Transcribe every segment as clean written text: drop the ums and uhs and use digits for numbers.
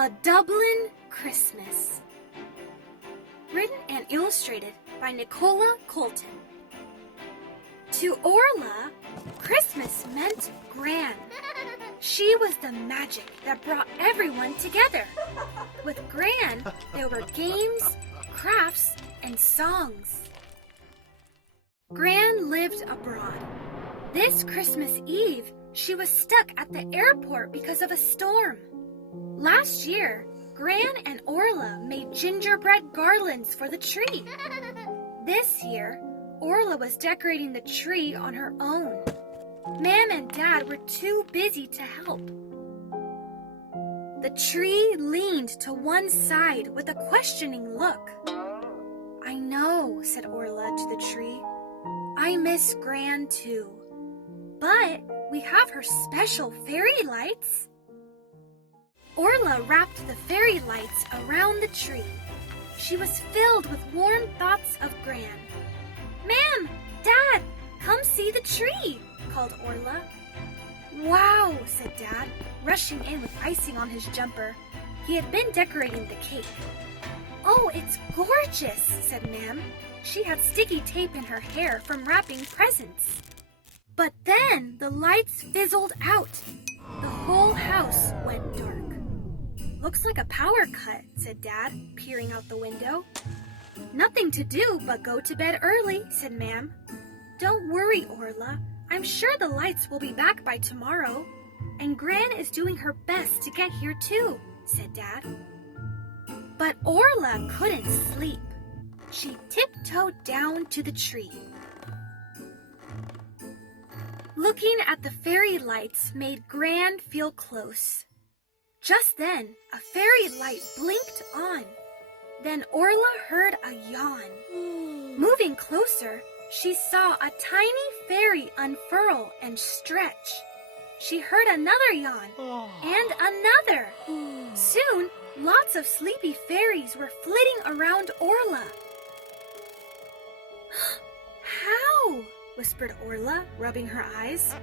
A Dublin Christmas. Written and illustrated by Nicola Colton. To Orla, Christmas meant Gran. She was the magic that brought everyone together. With Gran, there were games, crafts, and songs. Gran lived abroad. This Christmas Eve, she was stuck at the airport because of a storm. Last year, Gran and Orla made gingerbread garlands for the tree. This year, Orla was decorating the tree on her own. Mom and Dad were too busy to help. The tree leaned to one side with a questioning look. "I know," said Orla to the tree. "I miss Gran too. But we have her special fairy lights." Orla wrapped the fairy lights around the tree. She was filled with warm thoughts of Gran. "Ma'am, Dad, come see the tree," called Orla. "Wow," said Dad, rushing in with icing on his jumper. He had been decorating the cake. "Oh, it's gorgeous," said Ma'am. She had sticky tape in her hair from wrapping presents. But then the lights fizzled out. The whole house went dark. "Looks like a power cut," said Dad, peering out the window. "Nothing to do but go to bed early," said Ma'am. "Don't worry, Orla. I'm sure the lights will be back by tomorrow. And Gran is doing her best to get here too," said Dad. But Orla couldn't sleep. She tiptoed down to the tree. Looking at the fairy lights made Gran feel close. Just then, a fairy light blinked on. Then Orla heard a yawn. Moving closer, she saw a tiny fairy unfurl and stretch. She heard another yawn, and another. Soon, lots of sleepy fairies were flitting around Orla. "How?" whispered Orla, rubbing her eyes.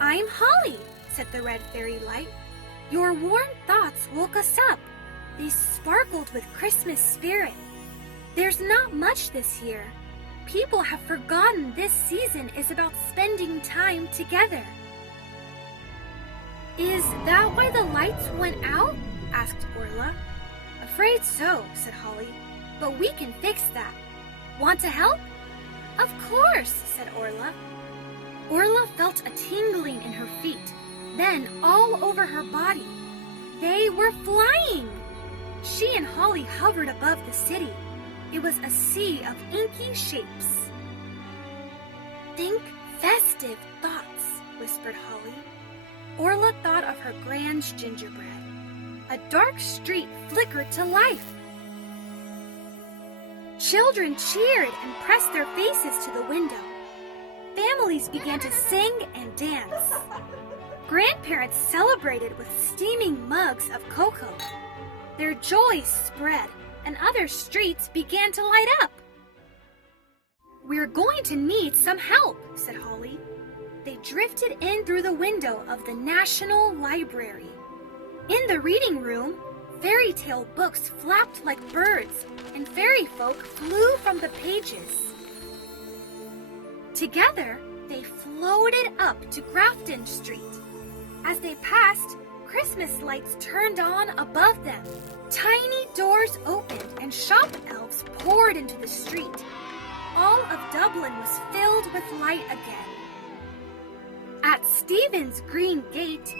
"I'm Holly," said the red fairy light. "Your warm thoughts woke us up. They sparkled with Christmas spirit. There's not much this year. People have forgotten this season is about spending time together." "Is that why the lights went out?" asked Orla. "Afraid so," said Holly. "But we can fix that. Want to help?" "Of course," said Orla. Orla felt a tingling in her feet, then all over her body. They were flying! She and Holly hovered above the city. It was a sea of inky shapes. "Think festive thoughts," whispered Holly. Orla thought of her Gran's gingerbread. A dark street flickered to life. Children cheered and pressed their faces to the window. Families began to sing and dance. Grandparents celebrated with steaming mugs of cocoa. Their joy spread, and other streets began to light up. "We're going to need some help," said Holly. They drifted in through the window of the National Library. In the reading room, fairy tale books flapped like birds, and fairy folk flew from the pages. Together, they floated up to Grafton Street. As they passed, Christmas lights turned on above them. Tiny doors opened and shop elves poured into the street. All of Dublin was filled with light again. At Stephen's Green Gate,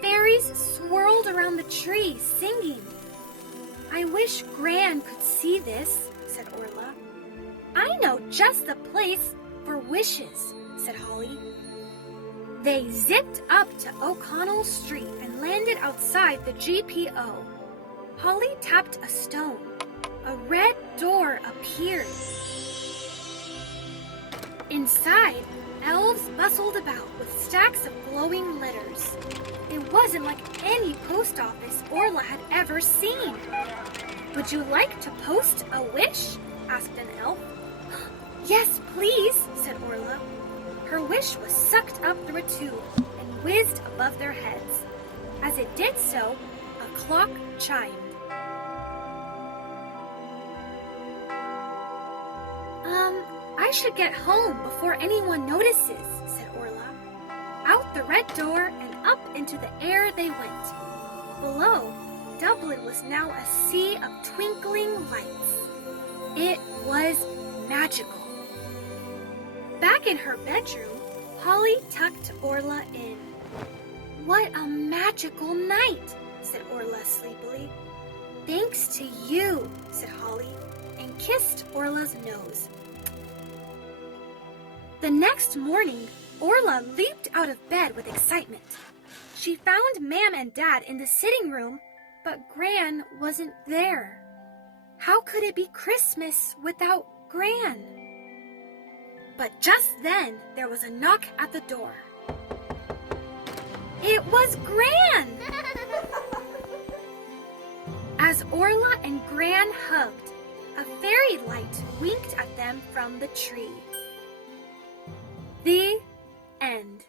fairies swirled around the tree singing. "I wish Gran could see this," said Orla. "I know just the place for wishes," said Holly. They zipped up to O'Connell Street and landed outside the GPO. Holly tapped a stone. A red door appeared. Inside, elves bustled about with stacks of glowing letters. It wasn't like any post office Orla had ever seen. "Would you like to post a wish?" asked an elf. "Yes, please," said Orla. Her wish was sucked up through a tube and whizzed above their heads. As it did so, a clock chimed. I should get home before anyone notices, said Orla. Out the red door and up into the air they went. Below, Dublin was now a sea of twinkling lights. It was magical. Back in her bedroom, Holly tucked Orla in. What a magical night, said Orla sleepily. Thanks to you, said Holly, and kissed Orla's nose. The next morning, Orla leaped out of bed with excitement. She found Mam and Dad in the sitting room, but Gran wasn't there. How could it be Christmas without Gran? But just then, there was a knock at the door. It was Gran! As Orla and Gran hugged, a fairy light winked at them from the tree. The end.